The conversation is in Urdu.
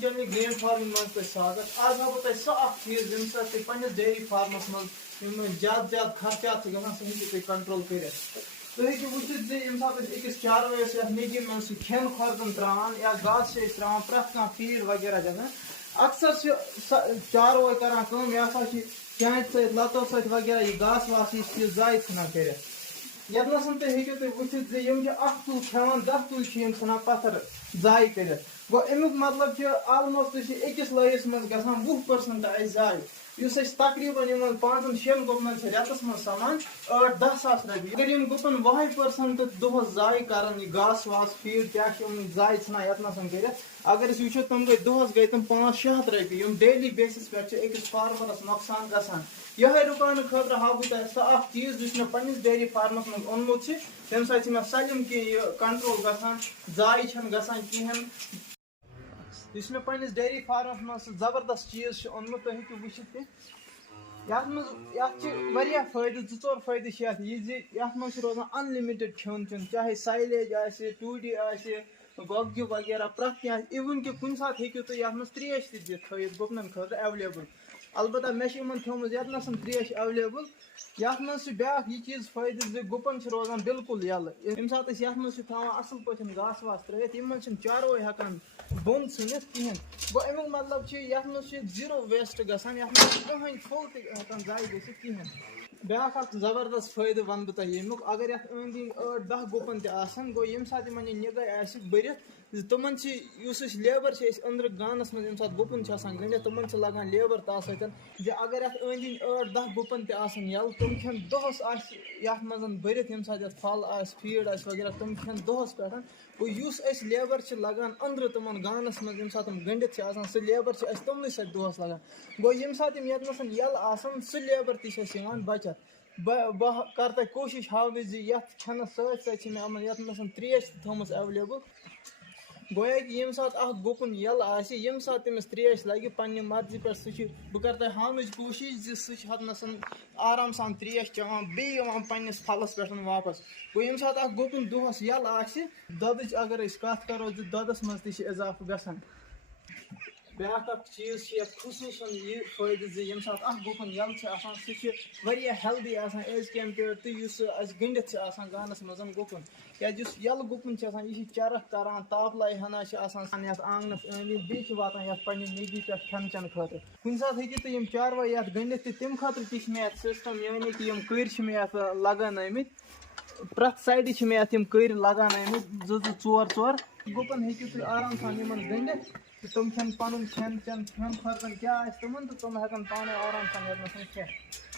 چنلی گرین فارمنگ مز تہ سواگت. آج ہاو بہ سہ اخ چیز یم سات تہ پنس ڈیری فارمس مز زیادہ زیادہ خرچات گژھان سہ ہیٚکِو تُہۍ کنٹرول کٔرِتھ. تُہۍ ہیٚکِو وٕچھِتھ زِ ییٚمہِ ساتہٕ أسۍ أکِس چاروٲیِس یتھ نیٚگی منٛز سُہ کھٮ۪ن کھۄردُن ترٛاوان یا گاسہٕ چھِ أسۍ ترٛاوان پرٛٮ۪تھ کانٛہہ فیٖڈ وغیرہ دِوان, اکثر چھِ چاروٲے کران کٲم, یہِ ہسا چھِ چانٛچہِ سۭتۍ لتو سۭتۍ وغیرہ یہِ گاسہٕ واسہٕ یہِ چیٖز ضایہِ ژھٕنان کٔرِتھ. یتنس تُہۍ ہیٚکِو تُہۍ وٕچھِتھ زِ یِم چھِ اکھ تُل کھٮ۪وان 10 تُلۍ چھِ یِم ژھٕنان پتھر ضایہِ کٔرِتھ. گوٚو امیُک مطلب چھُ آلموسٹ چھِ أکِس لٲیِس منٛز گژھان 20% اَسہِ ضایہِ, یُس أسۍ تقریٖبن یِمن 5-6 گُپنن چھِ رٮ۪تس منٛز سمان 8-10 ساس رۄپیہِ. اگر یِم گُپن 1% دۄہس ضایہِ کرن یہِ گاسہٕ واسہٕ فیٖڈ کیاہ چھِ یِم ضایہِ ژھٕنان یتنس کٔرِتھ, اگر أسۍ وٕچھو تِم گٔے دۄہس گٔے تِم 500-600 رۄپیہِ یِم ڈیلی بیسس پٮ۪ٹھ چھِ أکِس فارمرس نۄقصان گژھان. یِہے رُکاونہٕ خٲطرٕ ہاو بہٕ تۄہہِ سۄ اکھ چیٖز یُس مےٚ پننِس ڈیری فارمس منٛز اوٚنمُت چھُ, تمہِ سۭتۍ چھِ مےٚ سٲلِم کینٛہہ یہِ کنٹرول گژھان, ضایہِ چھنہٕ گژھان کِہینۍ. یُس مےٚ پننِس ڈیری فارمس منٛز سُہ زبردست چیٖز چھُ اوٚنمُت تُہۍ ہیٚکِو وٕچھِتھ تہِ. یتھ چھِ واریاہ فٲیدٕ, 2-4 فٲیدٕ چھِ یتھ یہِ زِ یتھ منٛز چھُ روزان انلِمِٹِڈ کھیوٚن چیوٚن, چاہے سایلیج آسہِ, ٹوٗٹی آسہِ, گۄگجہِ وغیرہ پرٛٮ۪تھ کینٛہہ آسہِ. اِوٕن کہِ کُنہِ ساتہٕ ہیٚکِو تُہۍ یتھ منٛز ترٛیش تہِ دِتھ تھٲیِتھ گُپنن خٲطرٕ ایویلیبٕل. البتہ مےٚ چھِ یِمن تھٲومٕژ یتنس ترٛیش ایویلیبٕل. یتھ منٛز چھُ بیاکھ یہِ چیٖز فٲیدٕ زِ گُپن چھِ روزان بِلکُل یَلہٕ. ییٚمہِ ساتہٕ أسۍ یتھ منٛز چھِ تھاوان اصٕل پٲٹھۍ گاسہٕ واسہٕ ترٲیِتھ, یِمن چھِنہٕ چاروٲے ہٮ۪کان بۄن ژھٕنِتھ کِہینۍ. گوٚو امیُک مطلب چھُ یتھ منٛز چھُ 0 ویسٹ گژھان, یتھ منٛز چھُ کٕہٕنۍ پھوٚل تہِ ہٮ۪کان ضایہِ گٔژھِتھ کِہینۍ. بیاکھ اکھ زبردست فٲیدٕ ونہٕ بہٕ تۄہہِ ییٚمیُک, اگر یتھ أنٛدۍ أنٛدۍ 8-10 گُپن تہِ آسن, گوٚو ییٚمہِ ساتہٕ یِمن یہِ نِگہٕ آسہِ بٔرِتھ, تِمن چھِ یُس أسۍ لیبر چھِ أسۍ أنٛدرٕ گانس منٛز ییٚمہِ ساتہٕ گُپن چھِ آسان گٔنڈِتھ تِمن چھِ لگان لیبر تتھ سۭتۍ زِ اگر یتھ أنٛدۍ أنٛدۍ 8-10 گُپن تہِ آسن یَلہٕ, تِم کھٮ۪ن دۄہس آسہِ یتھ منٛز بٔرِتھ, ییٚمہِ ساتہٕ یتھ پھل آسہِ فیٖڈ آسہِ وغیرہ تِم کھٮ۪ن دۄہس پٮ۪ٹھ. گوٚو یُس أسۍ لیبر چھِ لگان أنٛدرٕ تِمن گانس منٛز ییٚمہِ ساتہٕ تِم گٔنڈِتھ چھِ آسان, سُہ لیبر چھِ اَسہِ تِمنٕے سۭتۍ دۄہس لگان. گوٚو ییٚمہِ ساتہٕ یِم یتنس یَلہٕ آسن سُہ لیبر تہِ چھِ اَسہِ یِوان بچت. بہٕ کرٕ تۄہہِ کوٗشِش ہاونٕچ زِ یتھ کھٮ۪نس سۭتۍ سۭتۍ چھِ مےٚ یِمن یتنس ترٛیش تہِ تھٲومٕژ ایویلیبٕل. گویا کہِ ییٚمہِ ساتہٕ اکھ گُپن یَلہٕ آسہِ, ییٚمہِ ساتہٕ تٔمِس ترٛیش لگہِ پننہِ مرضی پٮ۪ٹھ, سُہ چھُ بہٕ کرٕ تۄہہِ ہاونٕچ کوٗشِش زِ سُہ چھُ ہتنس آرام سان ترٛیش چٮ۪وان بیٚیہِ یِوان پننِس پھلس پٮ۪ٹھ واپس. گوٚو ییٚمہِ ساتہٕ اکھ گُپن دۄہس یَلہٕ آسہِ, دۄدٕچ اگر أسۍ کتھ کرو زِ دۄدس منٛز تہِ چھِ اضافہٕ گژھان. بیاکھ اکھ چیٖز چھُ یتھ خصوٗصن یہِ فٲیدٕ زِ ییٚمہِ ساتہٕ اکھ گُپن یَلہٕ چھُ آسان سُہ چھُ واریاہ ہیلدی آسان ایز کمپیٲرڈ ٹُو یُس اَسہِ گٔنڈِتھ چھُ آسان گانس منٛز گُپن. کیازِ یُس یَلہٕ گُپن چھُ آسان یہِ چھُ چرکھ کران, تاپلاے ہنا چھِ آسان یتھ آنگنس أنٛدۍ أنٛدۍ, بیٚیہِ چھِ واتان یتھ پننہِ نیٚگی پٮ۪ٹھ کھٮ۪ن چٮ۪ن خٲطرٕ. کُنہِ ساتہٕ ہیٚکِو تُہۍ یِم چاروٲے یتھ گٔنڈِتھ تہِ, تمہِ خٲطرٕ تہِ چھِ مےٚ یتھ سسٹم, یعنی کہِ یِم کٔرۍ چھِ مےٚ یتھ لگانٲمٕتۍ. پرٛٮ۪تھ سایڈٕ چھِ مےٚ یتھ یِم کٔرۍ لگانٲمٕتۍ 2-2-4-4 گُپن ہیٚکِو تُہۍ آرام سان یِمن گٔنڈِتھ تہٕ تِم کھٮ۪ن پنُن کھٮ۪ن چٮ۪ن کھٮ۪ن کھۄردن کیاہ آسہِ تِمن تہٕ تِم ہٮ۪کن پانے آرام سان یتنس کھٮ۪تھ.